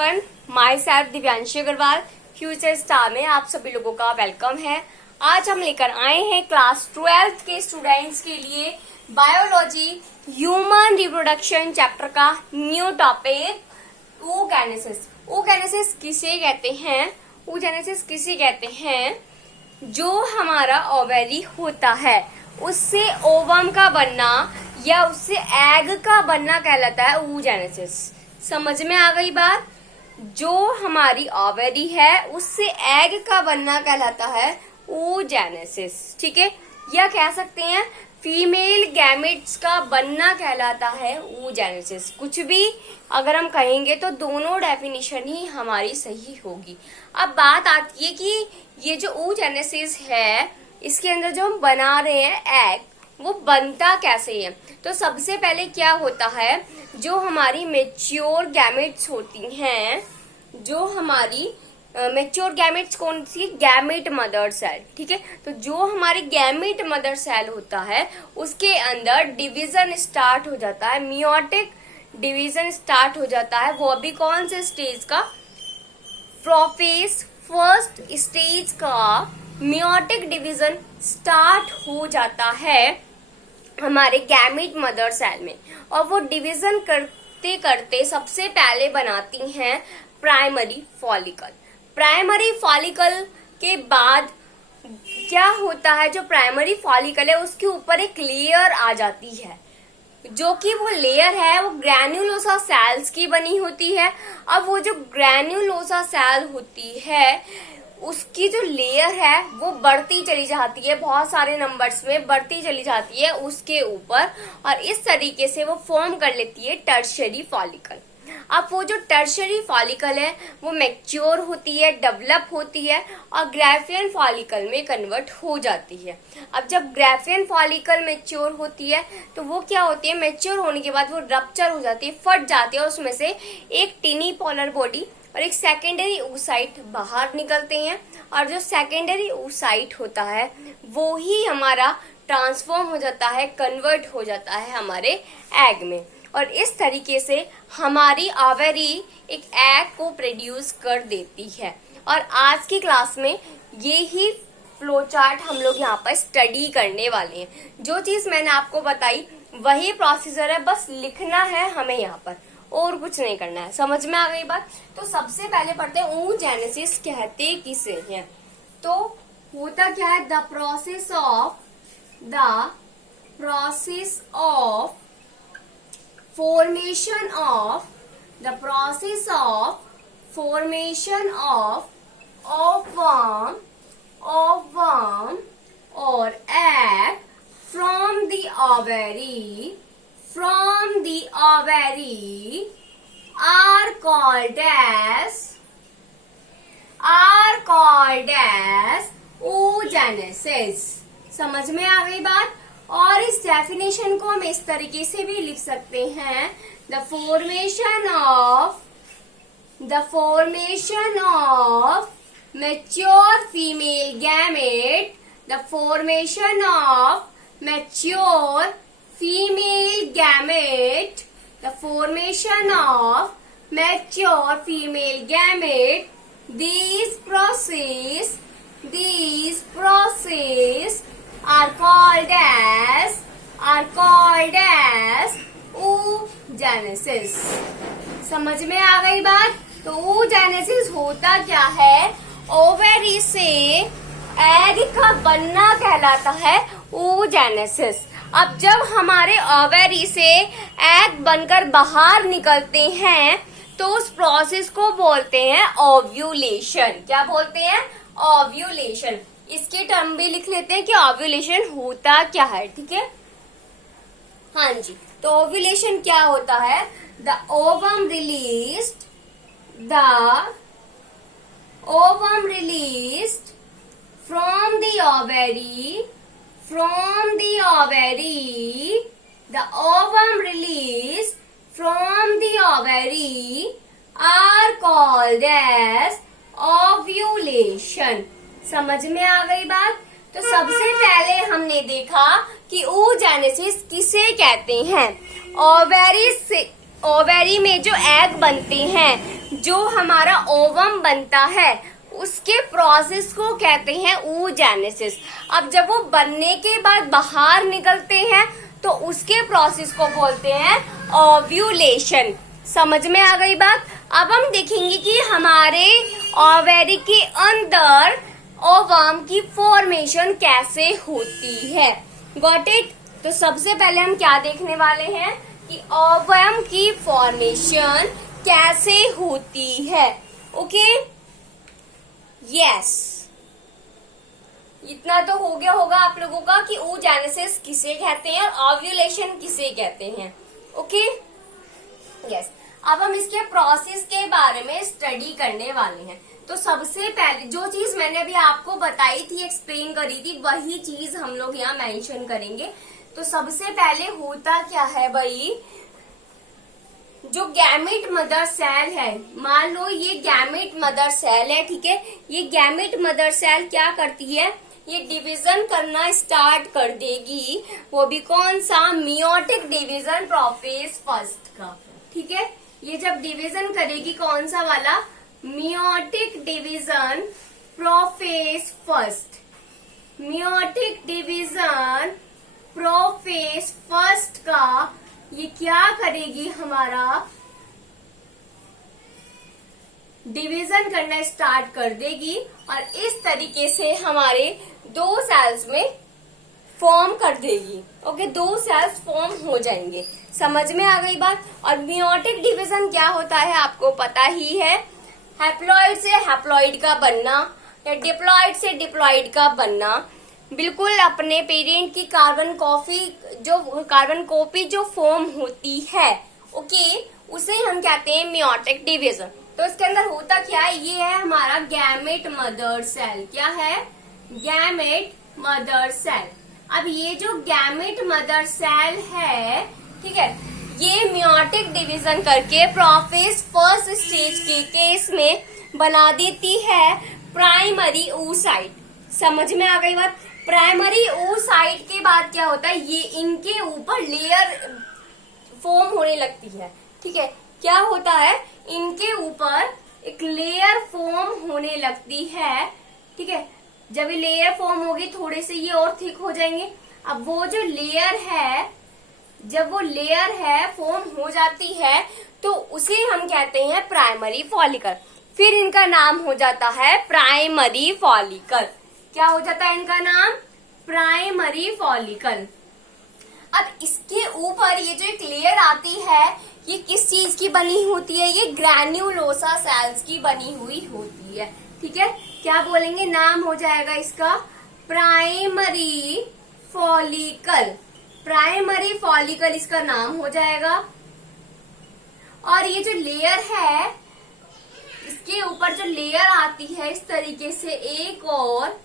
Everyone, myself Divyanshi Agrawal future star में आप सभी लोगों का वेलकम है। आज हम लेकर आए हैं क्लास 12 के स्टूडेंट्स के लिए बायोलॉजी ह्यूमन रिप्रोडक्शन चैप्टर का न्यू टॉपिक oogenesis। oogenesis किसे कहते हैं? oogenesis किसे कहते हैं? जो हमारा ओवेरी होता है उससे ओवम का बनना या उससे एग का बनना कहलाता है oogenesis। समझ में आ गई बात? जो हमारी ओवेरी है उससे एग का बनना कहलाता है oogenesis। ठीक है, या कह सकते हैं फीमेल गैमेट्स का बनना कहलाता है oogenesis। कुछ भी अगर हम कहेंगे तो दोनों डेफिनेशन ही हमारी सही होगी। अब बात आती है कि ये जो oogenesis है इसके अंदर जो हम बना रहे हैं एग, वो बनता कैसे है? तो सबसे पहले क्या होता है, जो हमारी मेच्योर गैमेट्स होती हैं, जो हमारी मेच्योर गैमेट्स कौन सी? Gamete mother cell. ठीक है, तो जो हमारी गैमेट मदर सेल होता है उसके अंदर डिवीजन स्टार्ट हो जाता है, मियोटिक डिवीजन स्टार्ट हो जाता है। वो अभी कौन से स्टेज का? प्रोफेज फर्स्ट स्टेज का मियोटिक डिवीजन स्टार्ट हो जाता है हमारे गैमेट मदर सेल में, और वो डिवीजन करते करते सबसे पहले बनाती हैं प्राइमरी फॉलिकल। प्राइमरी फॉलिकल के बाद क्या होता है, जो प्राइमरी फॉलिकल है उसके ऊपर एक लेयर आ जाती है, जो कि वो लेयर है वो ग्रैन्युलोसा सेल्स की बनी होती है। अब वो जो ग्रैन्युलोसा सेल होती है उसकी जो लेयर है वो बढ़ती चली जाती है, बहुत सारे नंबर्स में बढ़ती चली जाती है उसके ऊपर, और इस तरीके से वो फॉर्म कर लेती है टर्शियरी फॉलिकल। अब वो जो टर्शियरी फॉलिकल है वो मैच्योर होती है, डेवलप होती है और ग्राफियन फॉलिकल में कन्वर्ट हो जाती है। अब जब ग्राफियन फॉलिकल मैच्योर होती है तो वो क्या होती है, मैच्योर होने के बाद वो रप्चर हो जाती है, फट जाती है, और उसमें से एक टिनी पोलर बॉडी और एक सेकेंडरी oocyte बाहर निकलते हैं, और जो सेकेंडरी oocyte होता है वो ही हमारा ट्रांसफॉर्म हो जाता है, कन्वर्ट हो जाता है हमारे एग में, और इस तरीके से हमारी ओवेरी एक एग को प्रोड्यूस कर देती है। और आज की क्लास में ये ही फ्लो चार्ट हम लोग यहाँ पर स्टडी करने वाले हैं। जो चीज मैंने आपको बताई वही प्रोसीजर है, बस लिखना है हमें यहाँ पर, और कुछ नहीं करना है। समझ में आ गई बात? तो सबसे पहले पढ़ते हैं oogenesis कहते किसे हैं। तो होता क्या है, the process of formation of worm or egg from the ovary are called as oogenesis। समझ में आ गई बात? और इस डेफिनेशन को हम इस तरीके से भी लिख सकते हैं, the formation of mature female gamete, the formation of mature female gamete, the formation of mature female gamete, these process are called as oogenesis। समझ में आ गई बात? तो oogenesis होता क्या है, ओवेरी से एग का बनना कहलाता है oogenesis। अब जब हमारे ओवेरी से एग बनकर बाहर निकलते हैं तो उस प्रोसेस को बोलते हैं ओव्यूलेशन। क्या बोलते हैं? ओव्यूलेशन। इसके टर्म भी लिख लेते हैं कि ओव्यूलेशन होता क्या है। ठीक है, हाँ जी। तो ओव्यूलेशन क्या होता है, the ovum released from the ovary, the ovum released from the ovary are called as ovulation। समझ में आ गई बात? तो सबसे पहले हमने देखा कि oogenesis किसे कहते हैं। ओवेरी से ओवेरी में जो एग बनते हैं, जो हमारा ओवम बनता है, उसके प्रोसेस को कहते हैं oogenesis। अब जब वो बनने के बाद बाहर निकलते हैं तो उसके प्रोसेस को बोलते हैं ओव्यूलेशन। समझ में आ गई बात। अब हम देखेंगे कि हमारे ओवेरी के अंदर ओवम की फॉर्मेशन कैसे होती है। Got it. तो सबसे पहले हम क्या देखने वाले हैं कि ओवम की फॉर्मेशन कैसे होती है। ओके, यस, इतना तो हो गया होगा आप लोगों का कि oogenesis किसे कहते हैं और ओव्यूलेशन किसे कहते हैं। Okay, yes. अब हम इसके प्रोसेस के बारे में स्टडी करने वाले हैं। तो सबसे पहले जो चीज मैंने अभी आपको बताई थी, एक्सप्लेन करी थी, वही चीज हम लोग यहाँ मेंशन करेंगे। तो सबसे पहले होता क्या है भाई, जो गैमेट मदर सेल है, मान लो ये गैमेट मदर सेल है, ठीक है। ये गैमेट मदर सेल क्या करती है, ये डिवीजन करना स्टार्ट कर देगी। वो भी कौन सा, मियोटिक डिवीजन प्रोफेज फर्स्ट का, ठीक है। ये जब डिवीजन करेगी कौन सा वाला, meiotic division prophase first. Meiotic division prophase first का ये क्या करेगी, हमारा डिवीजन करना स्टार्ट कर देगी और इस तरीके से हमारे 2 सेल्स में फॉर्म कर देगी। ओके, 2 सेल्स फॉर्म हो जाएंगे। समझ में आ गई बात। और मियोटिक डिवीजन क्या होता है आपको पता ही है, हैप्लॉइड से हैप्लॉइड का बनना या डिप्लॉइड से डिप्लॉइड का बनना। बिल्कुल अपने पेरेंट की कार्बन कॉपी जो फॉर्म होती है, ओके, उसे हम कहते हैं मियोटिक डिवीजन। तो इसके अंदर होता क्या है, ये है हमारा गैमेट मदर सेल। क्या है, गैमेट मदर सेल। अब ये जो गैमेट मदर सेल है, ठीक है, ये मियोटिक डिवीजन करके प्रोफेज फर्स्ट स्टेज के केस में बना देती है प्राइमरी oocyte। समझ में आ गई बात। प्राइमरी oocyte के बाद क्या होता है, ये इनके ऊपर लेयर फॉर्म होने लगती है, ठीक है। क्या होता है, इनके ऊपर एक लेयर फॉर्म होने लगती है, ठीक है। जब ये लेयर फॉर्म होगी थोड़े से ये और थिक हो जाएंगे। अब वो जो लेयर है, जब वो लेयर है फॉर्म हो जाती है तो उसे हम कहते हैं प्राइमरी फॉलिकल। फिर इनका नाम हो जाता है प्राइमरी फॉलिकल। क्या हो जाता है इनका नाम, प्राइमरी फॉलिकल। अब इसके ऊपर ये जो एक लेयर आती है, ये किस चीज की बनी होती है, ये ग्रैन्युलोसा सेल्स की बनी हुई होती है, ठीक है। क्या बोलेंगे, नाम हो जाएगा इसका प्राइमरी फॉलिकल। प्राइमरी फॉलिकल इसका नाम हो जाएगा। और ये जो लेयर है, इसके ऊपर जो लेयर आती है इस तरीके से एक और,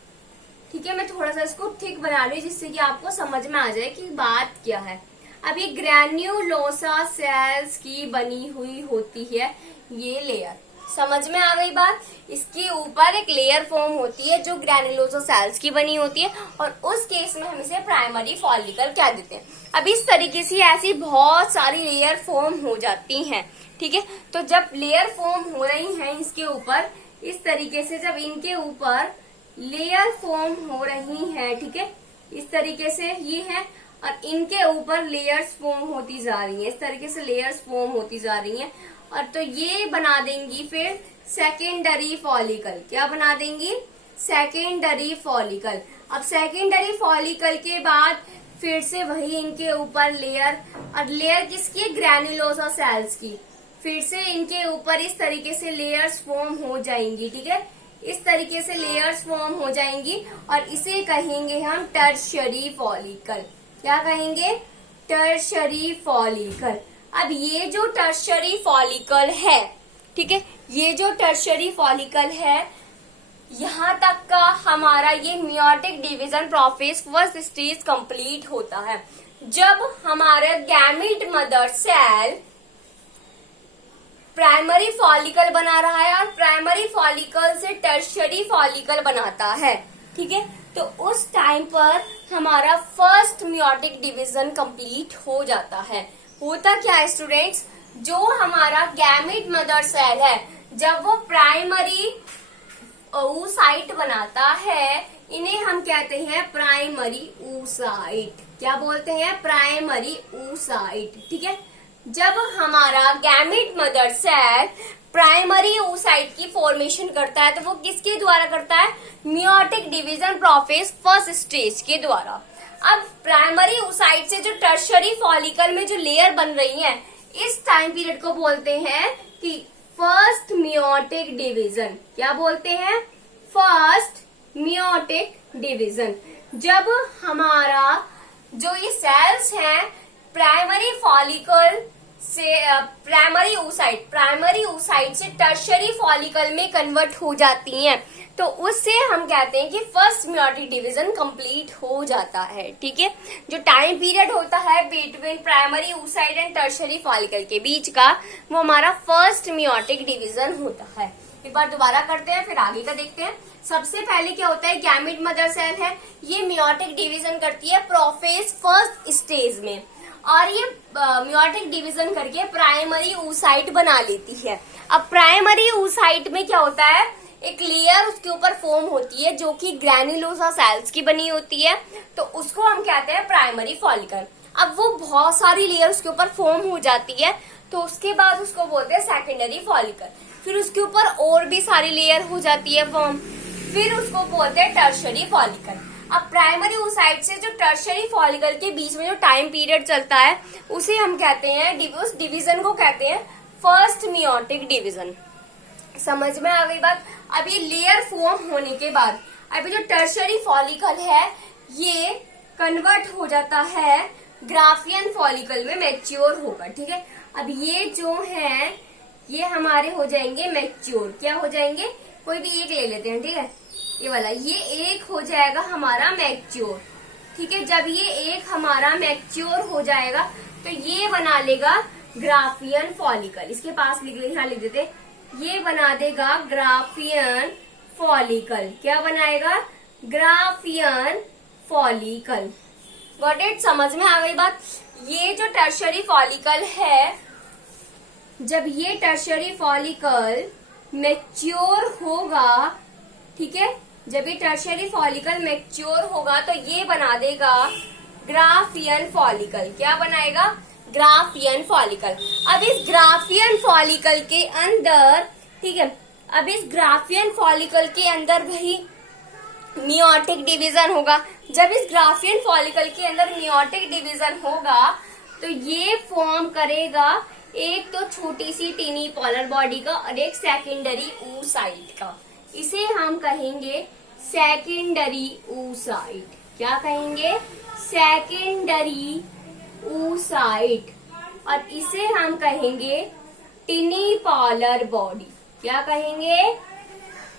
ठीक है। मैं थोड़ा सा इसको थिक बना रही हूँ जिससे कि आपको समझ में आ जाए कि बात क्या है। अब ये ग्रैन्युलोसा सेल्स की बनी हुई होती है ये लेयर। समझ में आ गई बात। इसके ऊपर एक लेयर फॉर्म होती है जो ग्रैन्युलोसा सेल्स की बनी होती है और उस केस में हम इसे प्राइमरी फॉलिकल कह देते हैं। अब इस तरीके से ऐसी बहुत सारी लेयर फॉर्म हो जाती हैं, ठीक है। तो जब लेयर फॉर्म हो रही हैं इसके ऊपर, इस तरीके से जब इनके ऊपर लेयर फॉर्म हो रही हैं, ठीक है, इस तरीके से ये है और इनके ऊपर लेयर्स फॉर्म होती जा रही हैं, इस तरीके से लेयर्स फॉर्म होती जा रही हैं। और तो ये बना देंगी फिर सेकेंडरी फॉलिकल। क्या बना देंगी, सेकेंडरी फॉलिकल। अब सेकेंडरी फॉलिकल के बाद फिर से वही इनके ऊपर लेयर, और लेयर किसकी, ग्रैन्युलोसा सेल्स की। फिर से इनके ऊपर इस तरीके से लेयर्स फॉर्म हो जाएंगी, ठीक है, इस तरीके से लेयर्स फॉर्म हो जाएंगी और इसे कहेंगे हम टर्शियरी फॉलिकल। क्या कहेंगे, टर्शियरी फॉलिकल। अब ये जो टर्शियरी फॉलिकल है, ठीक है, ये जो टर्शियरी फॉलिकल है, यहाँ तक का हमारा ये meiotic division process first stage complete होता है। जब हमारा gamete mother cell primary follicle बना रहा है और प्राइमरी फॉलिकल से टर्शियरी फॉलिकल बनाता है, ठीक है, तो उस टाइम पर हमारा फर्स्ट मियोटिक डिवीजन कंप्लीट हो जाता है। होता क्या है स्टूडेंट्स, जो हमारा गैमेट मदर सेल है, जब वो प्राइमरी oocyte बनाता है, इन्हें हम कहते हैं प्राइमरी oocyte। क्या बोलते हैं? Primary oocyte। ठीक है, जब हमारा gamete mother cell primary oocyte की फॉर्मेशन करता है तो वो किसके द्वारा करता है? Meiotic division process first stage के द्वारा। अब प्राइमरी oocyte से जो टर्शरी फॉलिकल में जो लेयर बन रही है, इस टाइम पीरियड को बोलते हैं कि फर्स्ट मियोटिक डिवीजन। क्या बोलते हैं? First meiotic division. जब हमारा जो ये सेल्स हैं प्राइमरी फॉलिकल से प्राइमरी oocyte से टर्शरी फॉलिकल में कन्वर्ट हो जाती हैं, तो उससे हम कहते हैं कि फर्स्ट मियोटिक डिवीजन कंप्लीट हो जाता है। ठीक है, जो टाइम पीरियड होता है between primary oocyte and tertiary follicle के बीच का, वो हमारा फर्स्ट मियोटिक डिवीजन होता है। एक बार दोबारा करते हैं, फिर आगे का देखते हैं। सबसे पहले क्या होता है? गैमेट मदर सेल है, ये मियोटिक डिवीजन करती है प्रोफेज फर्स्ट स्टेज में, और ये मियोटिक डिवीजन करके प्राइमरी oocyte बना लेती है। अब प्राइमरी oocyte में क्या होता है? एक लेयर उसके ऊपर फॉर्म होती है जो कि ग्रैन्युलोसा सेल्स की बनी होती है, तो उसको हम कहते हैं प्राइमरी फॉलिकल। अब वो बहुत सारी लेयर उसके ऊपर फॉर्म हो जाती है, तो उसके बाद उसको बोलते हैं सेकेंडरी फॉलिकल। फिर उसके ऊपर और भी सारी लेयर हो जाती है फॉर्म, फिर उसको बोलते हैं टर्शरी फॉलिकल। अब प्राइमरी oocyte से जो टर्शरी फॉलिकल के बीच में जो टाइम पीरियड चलता है, उसे हम कहते हैं, उस डिवीजन को कहते हैं फर्स्ट मियोटिक डिवीजन। समझ में आ गई बात? अब ये लेयर फॉर्म होने के बाद अभी जो टर्शरी फॉलिकल है, ये कन्वर्ट हो जाता है ग्राफियन फॉलिकल में, मैच्योर होगा। ठीक है, अब ये जो है ये हमारे हो जाएंगे मैच्योर। क्या हो जाएंगे? कोई भी एक ले लेते हैं। ठीक है, ये वाला, ये एक हो जाएगा हमारा मैच्योर। ठीक है, जब ये एक हमारा मैच्योर हो जाएगा तो ये बना लेगा ग्राफियन फॉलिकल। इसके पास लिख ले, यहाँ लिख देते, ये बना देगा ग्राफियन फॉलिकल। क्या बनाएगा? Graafian follicle. Got it? समझ में आ गई बात? ये जो टर्शरी फॉलिकल है, जब ये टर्शरी फॉलिकल मैच्योर होगा, ठीक है, जब ये टर्शरी फॉलिकल मैच्योर होगा तो ये बना देगा ग्राफियन फॉलिकल। क्या बनाएगा? Graafian follicle. अब इस ग्राफियन फॉलिकल के अंदर, ठीक है, अब इस ग्राफियन फॉलिकल के अंदर वही मियोटिक डिवीजन होगा। जब इस ग्राफियन फॉलिकल के अंदर मियोटिक डिवीजन होगा तो ये फॉर्म करेगा एक तो छोटी सी टीनी पोलर बॉडी का और एक सेकेंडरी oocyte का। इसे हम कहेंगे सेकेंडरी oocyte। क्या कहेंगे? Secondary oocyte। और इसे हम कहेंगे टिनी पोलर बॉडी। क्या कहेंगे?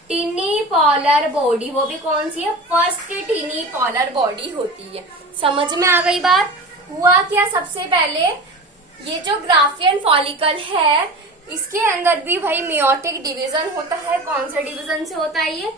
टिनी पोलर बॉडी। वो भी कौन सी है? फर्स्ट टिनी पोलर बॉडी होती है। समझ में आ गई बात? हुआ क्या? सबसे पहले ये जो ग्राफियन फॉलिकल है, इसके अंदर भी भाई मियोटिक डिवीजन होता है। कौन से डिवीजन से होता है? ये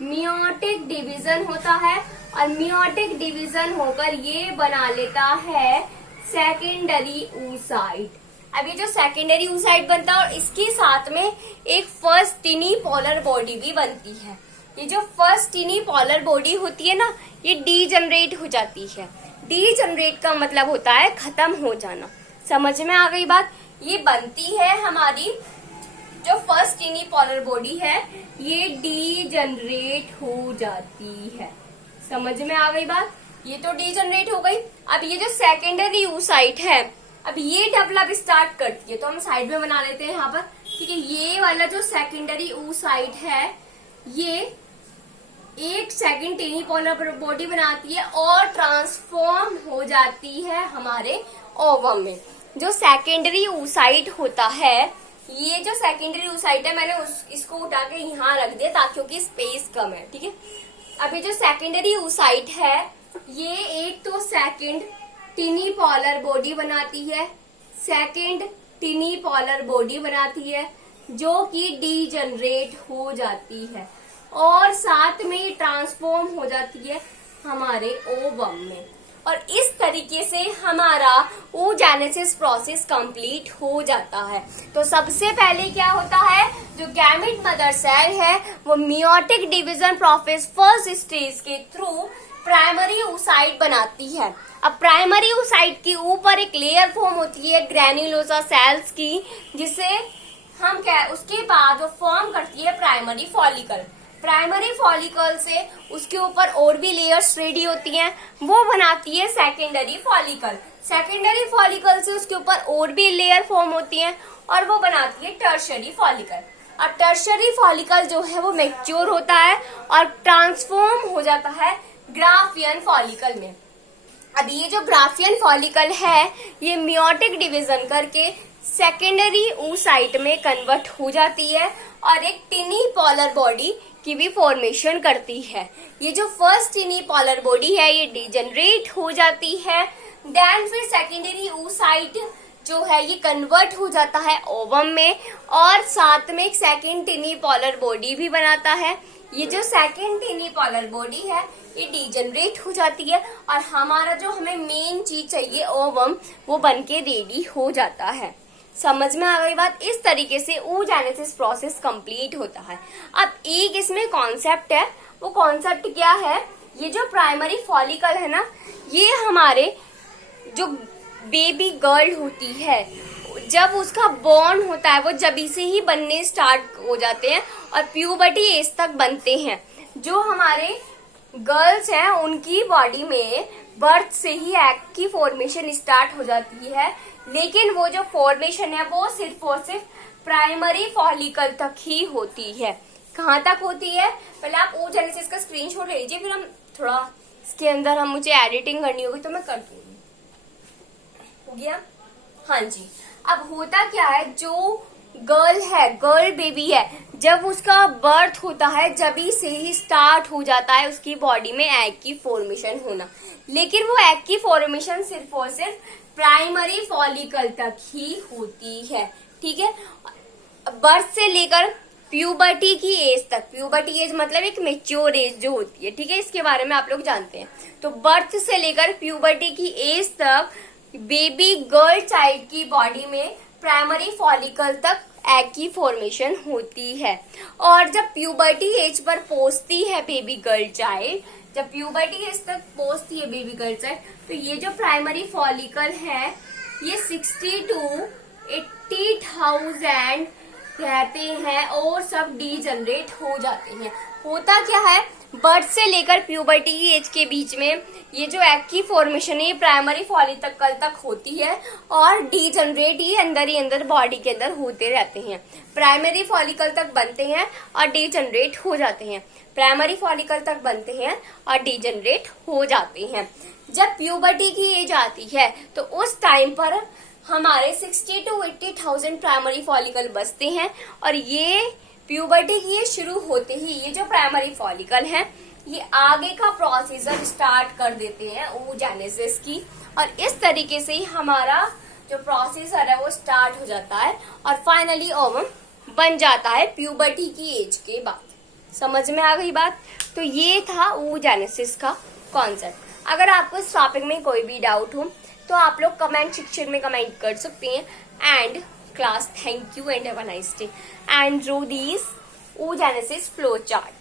मियोटिक डिवीजन होता है, और मियोटिक डिवीजन होकर ये बना लेता है सेकेंडरी oocyte। अब ये जो सेकेंडरी oocyte बनता है और इसके साथ में एक फर्स्ट टिनी पोलर बॉडी भी बनती है। ये जो फर्स्ट टिनी पोलर बॉडी होती है ना, ये डीजनरेट हो जाती है। डीजनरेट का मतलब होता है खत्म हो जाना। समझ में आ गई बात? ये बनती है हमारी जो फर्स्ट टिनी पोलर बॉडी है, ये डीजनरेट हो जाती है। समझ में आ गई बात? ये तो डीजनरेट हो गई। अब ये जो सेकेंडरी oocyte है, अब ये डेवलप स्टार्ट करती है, तो हम साइड में बना लेते हैं यहाँ पर। ठीक है, ये वाला जो सेकेंडरी oocyte है, ये एक सेकेंड टिनी पोलर बॉडी बनाती है और ट्रांसफॉर्म हो जाती है हमारे ओवम में। जो सेकेंडरी oocyte होता है, ये जो सेकेंडरी oocyte है, मैंने इसको उठा के यहाँ रख दिया ताकि क्योंकि स्पेस कम है। ठीक है, अभी जो सेकेंडरी oocyte है, ये एक तो सेकेंड टिनी पोलर बॉडी बनाती है, सेकेंड टिनी पोलर बॉडी बनाती है जो कि डीजनरेट हो जाती है और साथ में ट्रांसफॉर्म हो जाती है हमारे ओवम में। और इस तरीके से हमारा oogenesis प्रोसेस कंप्लीट हो जाता है। तो सबसे पहले क्या होता है, जो गैमेट मदर सेल है वो meiotic division process first stage के थ्रू प्राइमरी oocyte बनाती है। अब प्राइमरी oocyte के ऊपर एक लेयर फॉर्म होती है ग्रैन्युलोसा सेल्स की, जिसे हम क्या, उसके बाद वो फॉर्म करती है प्राइमरी फॉलिकल। प्राइमरी फॉलिकल से उसके ऊपर और भी लेयर्स रेडी होती हैं, वो बनाती है सेकेंडरी फॉलिकल। सेकेंडरी फॉलिकल से उसके ऊपर और भी लेयर फॉर्म होती हैं और वो बनाती है टर्शरी फॉलिकल। अब टर्शरी फॉलिकल जो है वो मैच्योर होता है और ट्रांसफॉर्म हो जाता है ग्राफियन फॉलिकल में। अब ये जो ग्राफियन फॉलिकल है ये मियोटिक डिवीजन करके सेकेंडरी oocyte में कन्वर्ट हो जाती है और एक टिनी पोलर बॉडी की भी फॉर्मेशन करती है। ये जो फर्स्ट टिनी पोलर बॉडी है ये डिजेनरेट हो जाती है, देन फिर सेकेंडरी oocyte जो है ये कन्वर्ट हो जाता है ओवम में और साथ में एक सेकेंड टिनी पोलर बॉडी भी बनाता है। ये जो सेकेंड टिनी पोलर बॉडी है ये डिजेनरेट हो जाती है और हमारा जो हमें मेन चीज चाहिए ओवम वो बनके रेडी हो जाता है। समझ में आ गई बात? इस तरीके से oogenesis प्रोसेस कंप्लीट होता है। अब एक इसमें कॉन्सेप्ट है, वो कॉन्सेप्ट क्या है, ये जो प्राइमरी फॉलिकल है ना, ये हमारे जो बेबी गर्ल होती है जब उसका बॉर्न होता है वो जब से ही बनने स्टार्ट हो जाते हैं और प्यूबर्टी एज तक बनते हैं। जो हमारे गर्ल्स हैं उनकी बॉडी में बर्थ से ही एग की फॉर्मेशन स्टार्ट हो जाती है, लेकिन वो जो फॉर्मेशन है वो सिर्फ और सिर्फ प्राइमरी फॉलिकल तक ही होती है। कहाँ तक होती है, पहले आप oogenesis का स्क्रीनशॉट ले लीजिए, फिर हम थोड़ा इसके अंदर हम मुझे एडिटिंग करनी होगी तो मैं कर दूंगी। हो गया? हाँ जी। अब होता क्या है, जो गर्ल है, गर्ल बेबी है, जब उसका बर्थ होता है जब से ही स्टार्ट हो जाता है उसकी बॉडी में एग की फॉर्मेशन होना, लेकिन वो एग की फॉर्मेशन सिर्फ और सिर्फ प्राइमरी फॉलिकल तक ही होती है। ठीक है, बर्थ से लेकर प्यूबर्टी की एज तक, प्यूबर्टी एज मतलब एक मेच्योर एज जो होती है, ठीक है, इसके बारे में आप लोग जानते हैं। तो बर्थ से लेकर प्यूबर्टी की एज तक बेबी गर्ल चाइल्ड की बॉडी में प्राइमरी फॉलिकल तक एग की फॉर्मेशन होती है और जब प्यूबर्टी एज पर पहुंचती है बेबी गर्ल चाइल्ड, जब प्यूबर्टी एज तक पहुंचती है बेबी गर्ल चाइल्ड, तो ये जो प्राइमरी फॉलिकल है ये 60 to 80,000 रहते हैं और सब डीजनरेट हो जाते हैं। होता क्या है, बर्थ से लेकर प्यूबर्टी की एज के बीच में ये जो एग की फॉर्मेशन है प्राइमरी फॉलिकल तक होती है और डीजनरेट ही अंदर बॉडी के अंदर होते रहते हैं। प्राइमरी फॉलिकल तक बनते हैं और डीजनरेट हो जाते हैं, प्राइमरी फॉलिकल तक बनते हैं और डीजनरेट हो जाते हैं। जब प्यूबर्टी की एज आती है तो उस टाइम पर हमारे 60 to 80,000 प्राइमरी फॉलिकल बचते हैं और ये प्यूबर्टी की एज शुरू होते ही ये जो प्राइमरी फॉलिकल है ये आगे का प्रोसीजर स्टार्ट कर देते हैं oogenesis की, और इस तरीके से ही हमारा जो प्रोसीजर है वो स्टार्ट हो जाता है और फाइनली ओवम बन जाता है प्यूबर्टी की एज के बाद। समझ में आ गई बात? तो ये था oogenesis का कॉन्सेप्ट। अगर आपको इस टॉपिक में कोई भी डाउट हो तो आप लोग कमेंट सेक्शन में कमेंट कर सकते हैं। And class, thank you and have a nice day, and draw these oogenesis flow chart.